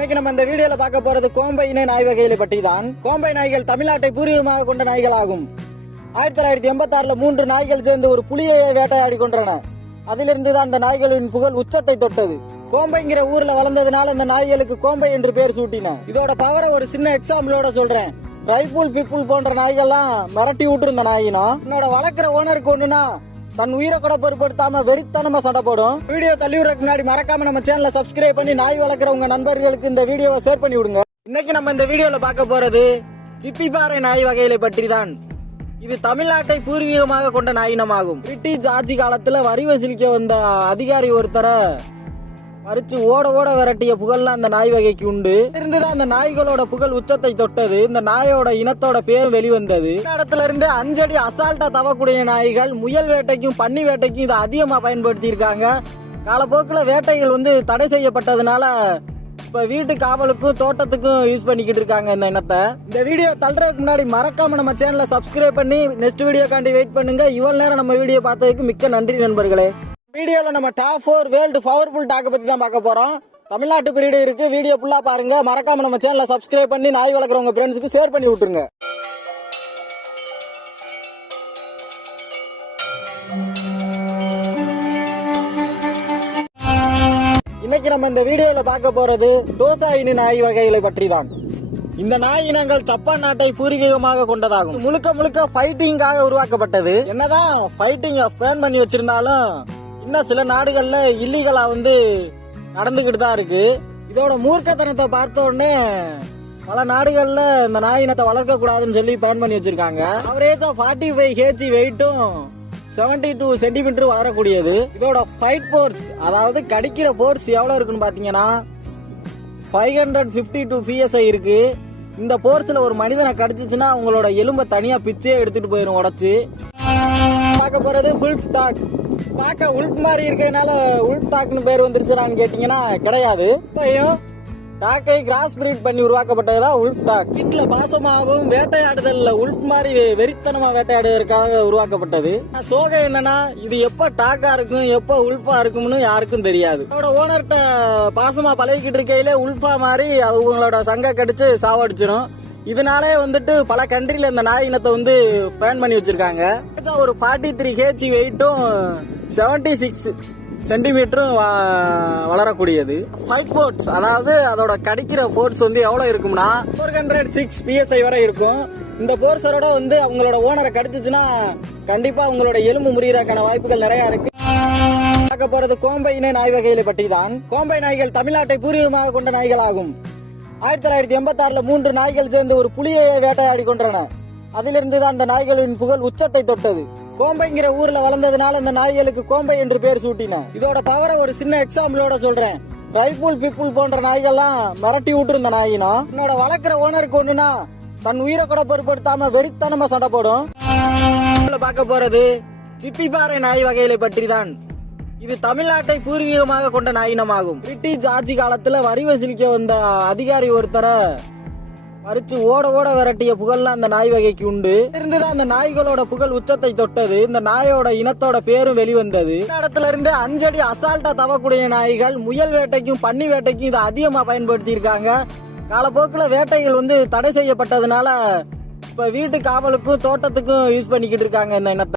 இன்னைக்கு நம்ம இந்த வீடியோல பார்க்க போறது கோம்பை இன நாய் வகைகளை பற்றி தான். கோம்பை நாய்கள் தமிழ்நாட்டை பூர்வீகமாக கொண்ட நாய்கள் ஆகும். 1986 3 நாய்கள் சேர்ந்து ஒரு புலியை வேட்டையாடி கொன்றன. அதிலிருந்து தான் இந்த நாய்களின் புகழ் உச்சத்தை தொட்டது. கோம்பைங்கிற ஊர்ல வளர்ந்ததுனால இந்த நாய்களுக்கு கோம்பை என்று பேர் சூட்டின. இதோட பவரை ஒரு சின்ன எக்ஸாம்பிளோட சொல்றேன். ரைபுல் பிப்புல் போன்ற நாய்கள்லாம் மிரட்டி விட்டுருந்த நாயினா என்னோட வளர்க்குற ஓனருக்கு ஒண்ணுனா தன் உயிரை கூட பொருட்படுத்தாம வெறித்தனமா சண்டை போடும். வீடியோ தள்ளி விடுறதுக்கு முன்னாடி மறக்காம நம்ம சேனலை சப்ஸ்கிரைப் பண்ணி நாய் வளர்க்குற உங்க நண்பர்களுக்கு இந்த வீடியோவை ஷேர் பண்ணி விடுங்க. இன்னைக்கு நம்ம இந்த வீடியோல பார்க்க போறது சிப்பிப்பாறை நாய் வகைகளை பற்றி தான். இது தமிழ்நாட்டை பூர்வீகமாக கொண்ட நாயினமாகும். பிரிட்டிஷ் ஆட்சி காலத்துல வரி வசூலிக்க வந்த அதிகாரி ஒருத்தரை பறிச்சு ஓட விரட்டிய புகழ்லாம் அந்த நாய் வகைக்கு உண்டு. இருந்துதான் அந்த நாய்களோட புகழ் உச்சத்தை தொட்டது. இந்த நாயோட இனத்தோட பேர் வெளிவந்தது. இந்த இடத்துல இருந்து 5 அடி அசால்ட்டா தவக்கூடிய நாய்கள் முயல் வேட்டைக்கும் பன்னி வேட்டைக்கும் இதை அதிகமா பயன்படுத்தி இருக்காங்க. காலப்போக்கில் வேட்டைகள் தடை செய்யப்பட்டதுனால இப்ப வீட்டு காவலுக்கும் தோட்டத்துக்கும் யூஸ் பண்ணிக்கிட்டு இருக்காங்க இந்த இனத்தை. இந்த வீடியோ தள்ளுறதுக்கு முன்னாடி மறக்காம நம்ம சேனலை சப்ஸ்கிரைப் பண்ணி நெக்ஸ்ட் வீடியோக்காண்டி வெயிட் பண்ணுங்க. இவ்வளவு நேரம் நம்ம வீடியோ பார்த்ததுக்கு மிக்க நன்றி நண்பர்களே. வீடியோல நம்ம டாப் 4 வேர்ல்டு பவர்ஃபுல் டாக் பத்தி தான் பார்க்க போறோம். தமிழ்நாட்டு பிரீடு இருக்கு. வீடியோ ஃபுல்லா பாருங்க. மறக்காம நம்ம சேனலை சப்ஸ்கிரைப் பண்ணி நாய் வளர்க்குறவங்க ஃப்ரெண்ட்ஸ்க்கு ஷேர் பண்ணி விட்டுருங்க. இன்னைக்கு நம்ம இந்த வீடியோல பார்க்க போறது டோசா இன நாய் வகைகளை பற்றி தான். இந்த நாய் இனங்கள் ஜப்பான் நாட்டை பூர்வீகமாக கொண்டதாகும். முழுக்க ஃபைட்டிங்காக உருவாக்கப்பட்டது. என்னதான் ஃபைட்டிங் பேன் பண்ணி வச்சிருந்தாலும் இன்னும் சில நாடுகள்ல இல்லீகலா நடந்துகிட்டு தான் இருக்கு. இதோட மூர்க்கத்தனத்தை பார்த்த உடனே பல நாடுகள்ல இந்த நாய் இனத்தை வளர்க்க கூடாதுன்னு சொல்லி பேன் பண்ணி வச்சிருக்காங்க. அவரேஜா 45 kg வெயிட்டும் 72 சென்டிமீட்டர் வளரக்கூடியது. இதோட ஃபைட் போர்ஸ், அதாவது கடிக்கிற போர்ஸ் எவ்வளவு இருக்குன்னு பாத்தீங்கன்னா 552 PSI இருக்கு. இந்த போர்ஸ்ல ஒரு மனிதனை கடிச்சிச்சுன்னா உங்களோட எலும்பை தனியா பிச்சே எடுத்துட்டு போயிடும் உடைச்சு. பார்க்க போறது உல்ஃப் டாக். பார்க்க உல்ஃப் மாதிரி இருக்கிறதுனால உல்ஃப் டாக்னு பேர் வந்துருச்சுன்னு கேட்டீங்கன்னா கிடையாது. டாக்கை கிராஸ் பிரீட் பண்ணி உருவாக்கப்பட்டதுதான் உல்ஃப் டாக். வீட்டுல பாசமாகவும் வேட்டையாடுதல்ல உல்ஃப் மாதிரி வெறித்தனமா வேட்டையாடுவதற்காக உருவாக்கப்பட்டது. சோகம் என்னன்னா இது எப்ப டாக்கா இருக்கும் எப்ப உல்ஃபா இருக்கும்னு யாருக்கும் தெரியாது. அதோட ஓனர்கிட்ட பாசமா பழகிக்கிட்டு இருக்கையிலே உல்ஃபா மாதிரி அது உங்களோட சங்க கடிச்சு சாவடிச்சிடும். இதனாலே பல கண்ட்ரில இந்த நாய் இனத்தை பேன் பண்ணி வச்சிருக்காங்க. ஒரு 43 kg வெயிட்டும் 76 சென்டிமீட்டரும் வளரக்கூடியது. ஃபைட் போர்ஸ், அதாவது அதோட கடிக்கிற போர்ஸ் எவ்வளவு இருக்கும்னா 406 PSI வரை இருக்கும். இந்த போர்ஸரோட அவங்களோட ஓனரை கடிச்சிச்சுன்னா கண்டிப்பா உங்களோட எலும்பு முறியறதுக்கான வாய்ப்புகள் நிறைய இருக்கு. பார்க்க போறது கோம்பை இன நாய் வகைகளை பற்றி தான். கோம்பை நாய்கள் தமிழ்நாட்டை பூர்வீகமாக கொண்ட நாய்கள் ஆகும். 1986 3 நாய்கள் சேர்ந்து ஒரு புலியை வேட்டையாடி கொன்றன. அதிலிருந்து தான் இந்த நாய்களின் புகழ் உச்சத்தை தொட்டது. கோம்பைங்கிற ஊர்ல வளர்ந்ததுனால இந்த நாய்களுக்கு கோம்பை என்று பேர் சூட்டின. இதோட பவரை ஒரு சின்ன எக்ஸாம்பிளோட சொல்றேன். ரைபுல் பிப்புல் போன்ற நாய்கள்லாம் மிரட்டி விட்டுருந்த நாயினா என்னோட வளர்க்குற ஓனருக்கு ஒண்ணுனா தன் உயிரை கூட பொருட்படுத்தாம வெறித்தனமா சண்டை போடும். பார்க்க போறது சிப்பிப்பாறை நாய் வகைகளை பற்றி தான். இது தமிழ்நாட்டை பூர்வீகமாக கொண்ட நாயினமாகும். பிரிட்டிஷ் ஆட்சி காலத்துல வரி வசூலிக்க வந்த அதிகாரி ஒருத்தரை பறிச்சு ஓட விரட்டிய புகழ்லாம் அந்த நாய் வகைக்கு உண்டு. இருந்துதான் அந்த நாய்களோட புகழ் உச்சத்தை தொட்டது. இந்த நாயோட இனத்தோட பேரும் வெளிவந்தது. இந்த இடத்துல இருந்து 5 அடி அசால்ட்டா தவக்கூடிய நாய்கள் முயல் வேட்டைக்கும் பன்னி வேட்டைக்கும் இதை அதிகமா பயன்படுத்தி இருக்காங்க. காலப்போக்கில் வேட்டைகள் தடை செய்யப்பட்டதுனால இப்ப வீட்டு காவலுக்கும் தோட்டத்துக்கும் யூஸ் பண்ணிக்கிட்டு இருக்காங்க இந்த இனத்தை.